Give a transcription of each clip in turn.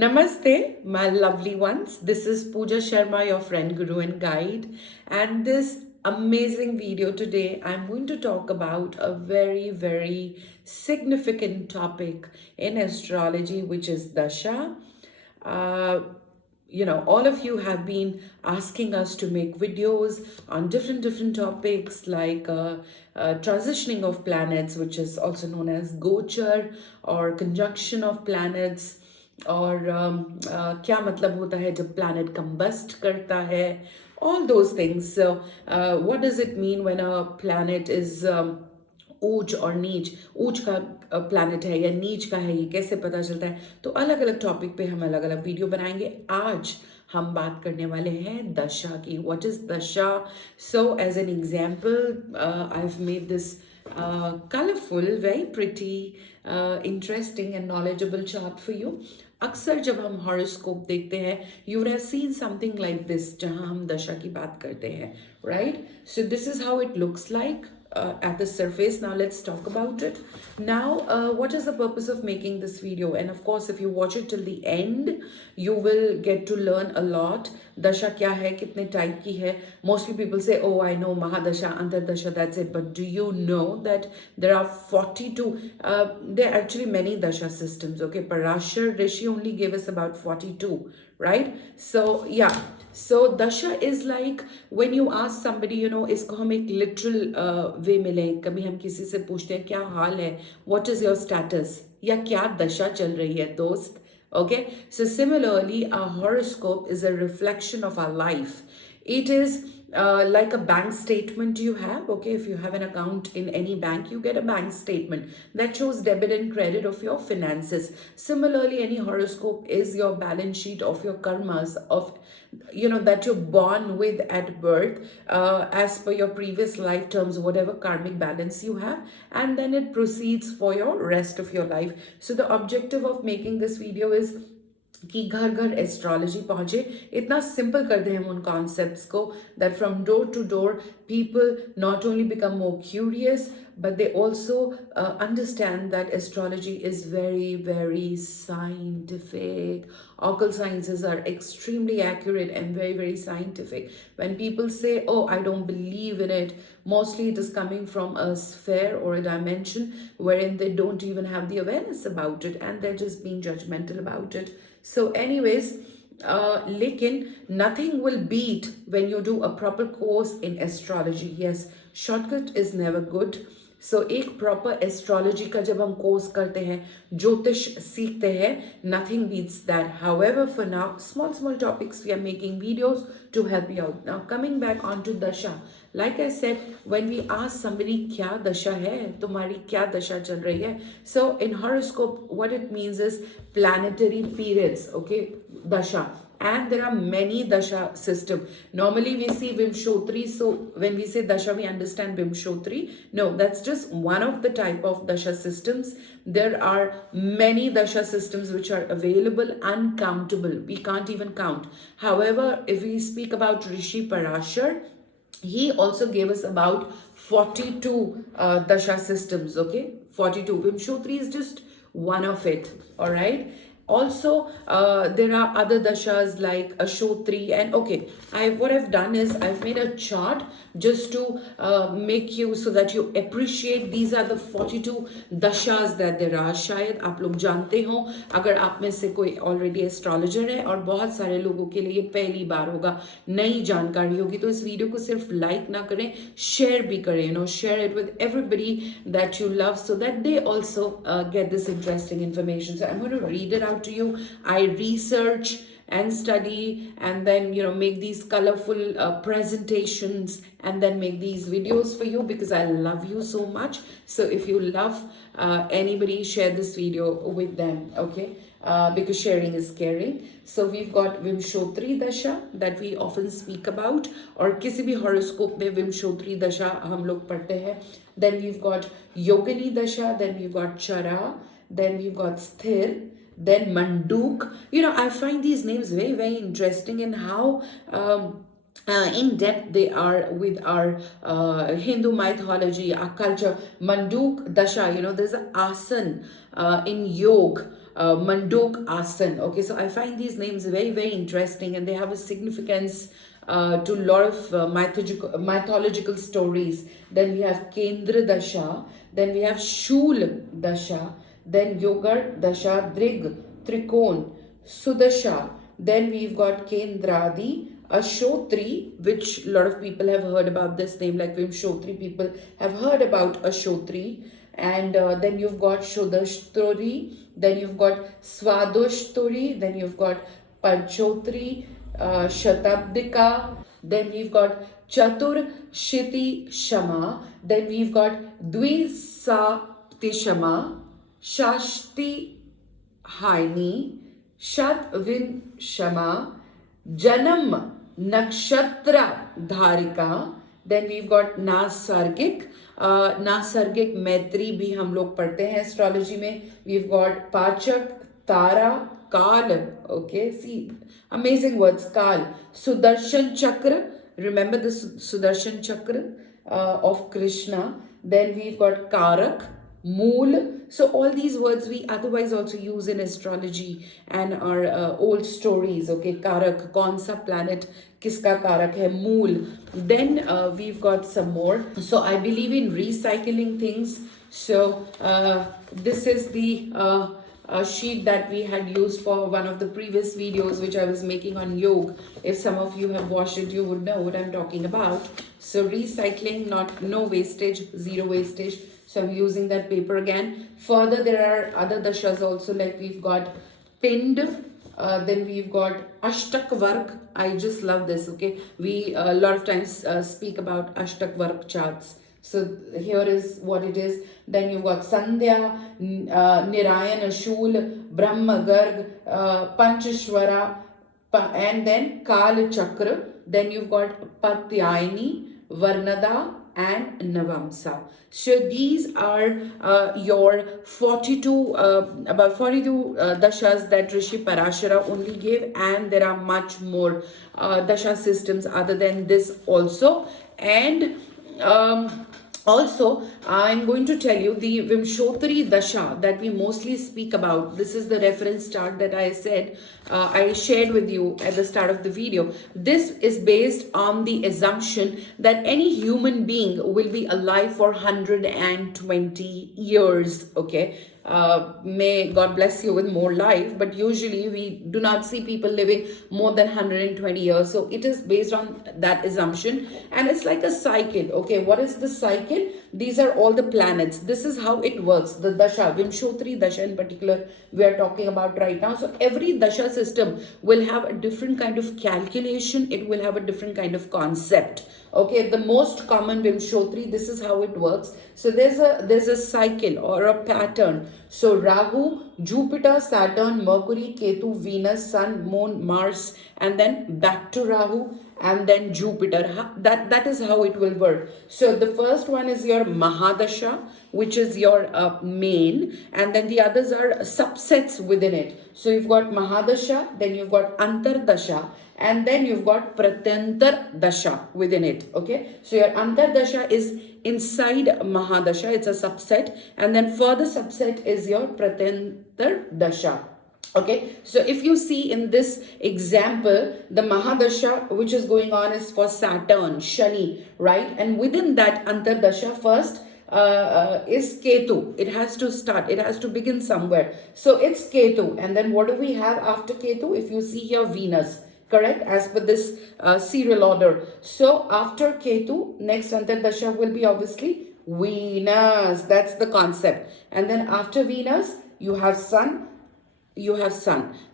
Namaste, my lovely ones. This is Pooja Sharma, your friend, guru, and guide. And this amazing video today, I'm going to talk about a very, very significant topic in astrology, which is Dasha. Uh, all of you have been asking us to make videos on different topics like transitioning of planets, which is also known as gochar, or conjunction of planets, और क्या मतलब होता है जब planet combust करता है, all those things. So what does it mean when a planet is ऊंच और नीच, ऊंच का प्लैनेट है या नीच का है, ये कैसे पता चलता है? तो अलग अलग टॉपिक पे हम अलग अलग वीडियो बनाएंगे. आज हम बात करने वाले हैं दशा की. What is dasha? So as an example I have made this colorful, very pretty, interesting and knowledgeable chart for you. अक्सर जब हम हॉरोस्कोप देखते हैं, you would have seen something like this, जहां हम दशा की बात करते हैं, right? So this is how it looks like at the surface. Now let's talk about it. Now what is the purpose of making this video? And of course, if you watch it till the end, you will get to learn a lot. Dasha kya hai, kitne type ki hai? Mostly people say, oh, I know Mahadasha, Antardasha, that's it. But do you know that there are 42, there are actually many Dasha systems, okay? Parashar Rishi only gave us about 42, right? So yeah, so dasha is like when you ask somebody, इसको हम एक literal वे में लें. कभी हम किसी से पूछते हैं क्या हाल है, what is your status, या क्या दशा चल रही है दोस्त. Okay, so similarly our horoscope is a reflection of our life. It is like a bank statement you have. Okay, if you have an account in any bank, you get a bank statement that shows debit and credit of your finances. Similarly, any horoscope is your balance sheet of your karmas, of that you're born with at birth, as per your previous life terms, whatever karmic balance you have, and then it proceeds for your rest of your life. So the objective of making this video is कि घर घर astrology पहुंचे. इतना simple कर दें हम उन concepts को that from door to door people not only become more curious, but they also understand that astrology is very, very scientific. Occult sciences are extremely accurate and very, very scientific. When people say, oh, I don't believe in it, mostly it is coming from a sphere or a dimension wherein they don't even have the awareness about it and they're just being judgmental about it. So anyways, lekin nothing will beat when you do a proper course in astrology. Yes, shortcut is never good. So एक proper astrology का जब हम course करते हैं, ज्योतिष सीखते हैं, nothing beats that. However, for now, small topics we are making videos to help you out. Now coming back onto dasha, like I said, when we ask somebody क्या दशा है, तुम्हारी क्या दशा चल रही है, so in horoscope what it means is planetary periods, okay, dasha. And there are many dasha system. Normally we see Vimshotri. So when we say dasha, we understand Vimshotri. No, that's just one of the type of dasha systems. There are many dasha systems which are available, uncountable. We can't even count. However, if we speak about Rishi Parashar, he also gave us about 42 dasha systems, okay? 42. Vimshotri is just one of it, all right? Also, there are other dashas like Ashotri, and okay, what I've done is I've made a chart just to make you so that you appreciate. These are the 42 dashas that there are. शायद आप लोग जानते हो, अगर आप में से कोई ऑलरेडी एस्ट्रोलॉजर है, और बहुत सारे लोगों के लिए पहली बार होगा, नई जानकारी होगी, तो इस वीडियो को सिर्फ लाइक ना करें, शेयर भी करें. Share it with everybody that you love so that they also get this interesting information. So I'm going to read it out to you. I research and study and then make these colorful presentations and then make these videos for you because I love you so much. So if you love anybody, share this video with them, okay? Because sharing is caring. So we've got Vimshotri Dasha that we often speak about, or किसी भी horoscope में Vimshotri Dasha हम लोग पढ़ते हैं. Then we've got Yogini Dasha, then we've got Chara, then we've got Sthir, then Manduk. I find these names very, very interesting in how in depth they are with our Hindu mythology, our culture. Manduk Dasha, there's an asan in yoga Mandok Asan. Okay, so I find these names very, very interesting, and they have a significance to a lot of mythological stories. Then we have Kendra Dasha, then we have Shul Dasha, then Yogar Dasha, Drig, Trikon, Sudasha. Then we've got Kendradi, Ashotri, which a lot of people have heard about this name, like Vimshotri people have heard about Ashotri. And then you've got Shodashtori, then you've got Swadoshturi, then you've got Panchotri, Shatabdika, then we've got Chatur Shiti Shama, then we've got Dvisapti Shama, Shashti Haini, Shatvin Shama, Janam Nakshatra Dharika. Then we've got Nasargik. Nasargik Maitri भी हम लोग पढ़ते हैं astrology में. We've got Pachak, Tara, Kal. Okay, see, amazing words. Kal. Sudarshan Chakra. Remember the Sudarshan Chakra of Krishna. Then we've got Karak, Mool. So all these words we otherwise also use in astrology and our old stories. Okay, Karak, kaun sa planet kiska Karak hai, Mool. Then we've got some more. So I believe in recycling things. So this is the sheet that we had used for one of the previous videos which I was making on yoga. If some of you have watched it, you would know what I'm talking about. So recycling, no wastage, zero wastage. So I'm using that paper again. Further, there are other dashas also, like we've got pinned, then we've got Ashtak Vark. I just love this, okay? We a lot of times speak about Ashtak Vark charts. So here is what it is. Then you've got Sandhya, Nirayan, Ashul, Brahma, Garg, Panchashwara, and then Kal Chakra. Then you've got Patyayani, Varnada, and Navamsa. So these are your 42, about 42 dashas that Rishi Parashara only gave, and there are much more dasha systems other than this also. And also, I'm going to tell you the Vimshotri Dasha that we mostly speak about. This is the reference chart that I said, I shared with you at the start of the video. This is based on the assumption that any human being will be alive for 120 years, okay? May God bless you with more life, but usually we do not see people living more than 120 years. So it is based on that assumption, and it's like a cycle. Okay, what is the cycle? These are all the planets. This is how it works. The dasha, Vimshotri dasha in particular, we are talking about right now. So every dasha system will have a different kind of calculation. It will have a different kind of concept. Okay, the most common Vimshotri, this is how it works. So there's a cycle or a pattern. So Rahu, Jupiter, Saturn, Mercury, Ketu, Venus, Sun, Moon, Mars, and then back to Rahu, and then Jupiter. That is how it will work. So the first one is your Mahadasha, which is your main, and then the others are subsets within it. So you've got Mahadasha, then you've got Antardasha, and then you've got Pratyantar Dasha within it. Okay, so your Antardasha is inside Mahadasha, it's a subset, and then further subset is your Pratyantar Dasha. Okay, so if you see in this example, the Mahadasha which is going on is for Saturn, Shani, right? And within that Antardasha, first is Ketu. It has to start, it has to begin somewhere. So it's Ketu, and then what do we have after Ketu? If you see here, Venus, correct, as per this serial order. So after Ketu, next Antardasha will be obviously Venus. That's the concept. And then after Venus, you have Sun.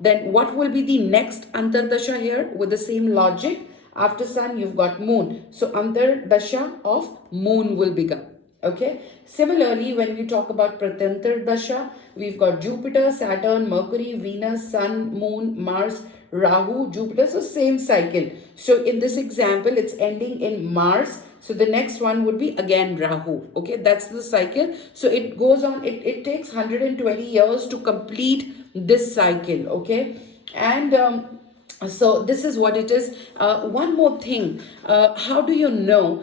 Then what will be the next Antardasha here with the same logic? After Sun, you've got Moon. So Antardasha of Moon will become. Okay. Similarly, when we talk about Pratyantar Dasha, we've got Jupiter, Saturn, Mercury, Venus, Sun, Moon, Mars, Rahu, Jupiter. So same cycle. So in this example, it's ending in Mars. So the next one would be again Rahu. Okay, that's the cycle. So it goes on, it takes 120 years to complete this cycle. Okay, and So this is what it is. One more thing, how do you know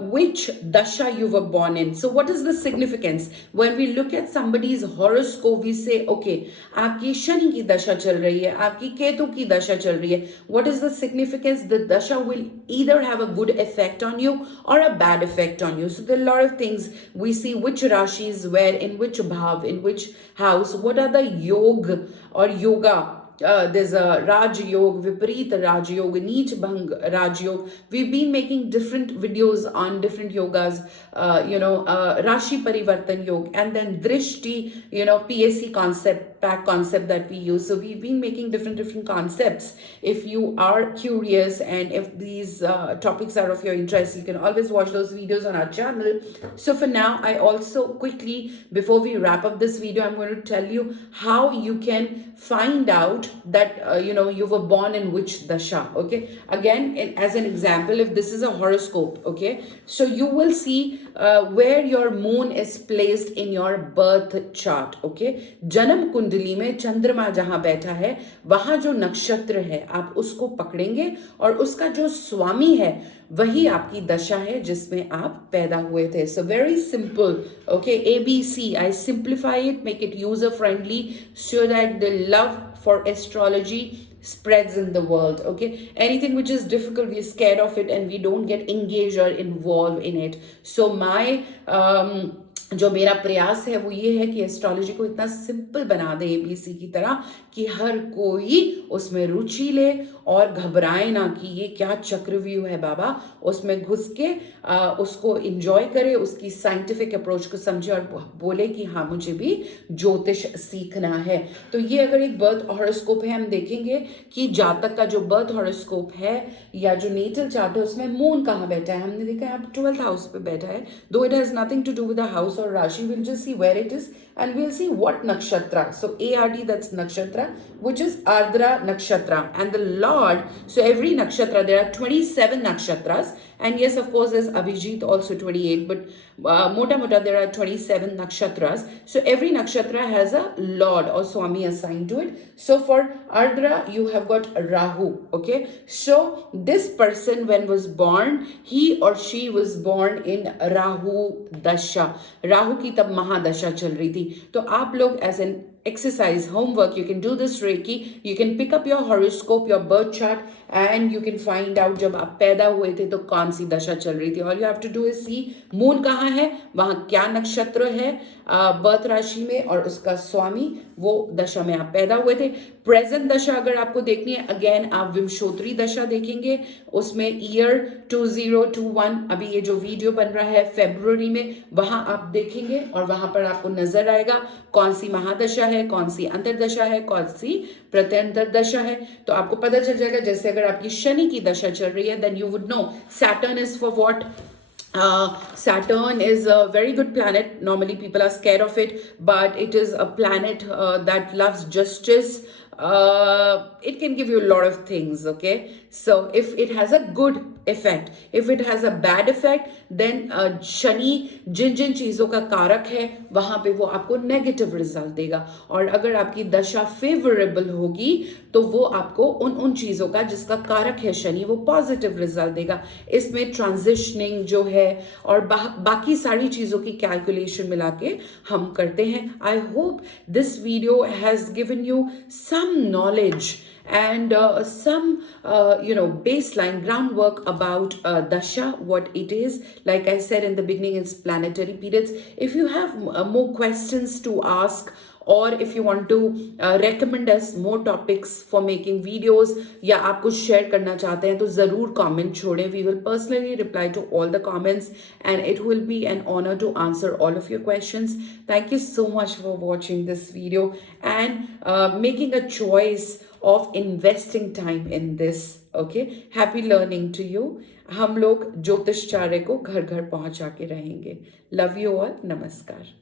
which dasha you were born in? So what is the significance when we look at somebody's horoscope? We say, okay, आपकी शनि की दशा चल रही है, आपकी केतु की दशा चल रही है. What is the significance? The dasha will either have a good effect on you or a bad effect on you. So there are a lot of things we see, which rashis where, in which bhav, in which house, what are the yog or yoga. There's a Raj Yog, Vipareet Raj Yog, Neech Bhang Raj Yog. We've been making different videos on different yogas, Rashi Parivartan Yog, and then Drishti, PSC concept, pack concept that we use. So we've been making different concepts. If you are curious and if these topics are of your interest, you can always watch those videos on our channel. So for now, I also quickly, before we wrap up this video, I'm going to tell you how you can find out that you were born in which dasha. Okay, again, as an example, if this is a horoscope, okay, so you will see where your moon is placed in your birth chart. Okay, जन्म कुंडली में चंद्रमा जहां बैठा है, वहां जो नक्षत्र है आप उसको पकड़ेंगे और उसका जो स्वामी है वही आपकी दशा है जिसमें आप पैदा हुए थे. So very simple. Okay, ABC. I simplify it, make it user friendly so that the love for astrology spreads in the world. Okay, anything which is difficult, we're scared of it and we don't get engaged or involved in it. So my जो मेरा प्रयास है वो ये है कि astrology को इतना सिंपल बना दे एबीसी की तरह कि हर कोई उसमें रुचि ले और घबराए ना कि ये क्या चक्रव्यूह है बाबा, उसमें घुस के उसको एंजॉय करे, उसकी साइंटिफिक अप्रोच को समझे और बोले कि हाँ मुझे भी ज्योतिष सीखना है. तो ये अगर एक बर्थ हॉरोस्कोप है, हम देखेंगे कि जातक का जो बर्थ हॉरोस्कोप है या जो नेटल चार्ट है उसमें मून कहाँ बैठा है. हमने देखा है 12th हाउस पे बैठा है, though it has nothing to do with the house or Rashi. We'll just see where it is and we'll see what nakshatra. So ARD, that's nakshatra, which is Ardra nakshatra. And the Lord, so every nakshatra, there are 27 nakshatras. And yes, of course, there's Abhijit also 28, but mota mota there are 27 nakshatras. So every nakshatra has a Lord or Swami assigned to it. So for Ardra, you have got Rahu, okay? So this person when was born, he or she was born in Rahu Dasha. Rahu की तब महादशा चल रही थी. तो आप लोग as an exercise, homework, you can do this Reiki, you can pick up your horoscope, your birth chart and you can find out जब आप पैदा हुए थे तो कौन सी दशा चल रही थी. All you have to do is see moon कहाँ है, वहाँ क्या नक्षत्र है बर्थ राशि में और उसका स्वामी वो दशा में आप पैदा हुए थे. प्रेजेंट दशा अगर आपको देखनी है, अगेन आप विमशोत्री दशा देखेंगे, उसमें ईयर 2021, अभी ये जो वीडियो बन रहा है फरवरी में, वहां आप देखेंगे और वहां पर आपको नजर आएगा कौन सी महादशा है, कौन सी अंतरदशा है, कौन सी प्रत्यंतर दशा है. तो आपको पता चल जाएगा. जैसे अगर आपकी शनि की दशा चल रही है, then you would know Saturn is for what. Saturn is a very good planet. Normally people are scared of it, but it is a planet that loves justice. It can give you a lot of things, okay? So if it has a good effect, if it has a bad effect, then Shani जिन जिन चीज़ों का कारक है वहाँ पे वो आपको नेगेटिव रिजल्ट देगा. और अगर आपकी दशा फेवरेबल होगी तो वो आपको उन चीज़ों का जिसका कारक है शनि वो पॉजिटिव रिजल्ट देगा. इसमें ट्रांजिशनिंग जो है और बाकी सारी चीज़ों की कैलकुलेशन मिला के हम करते हैं. I hope this video has given you some knowledge and some baseline groundwork about dasha, what it is. Like I said in the beginning, it's planetary periods. If you have more questions to ask or if you want to recommend us more topics for making videos या आप कुछ share करना चाहते हैं तो ज़रूर comment छोड़ें. We will personally reply to all the comments and it will be an honor to answer all of your questions. Thank you so much for watching this video and making a choice of investing time in this. Okay, happy learning to you. हम लोग ज्योतिषाचार्य को घर घर पहुंचा के रहेंगे. Love you all. नमस्कार.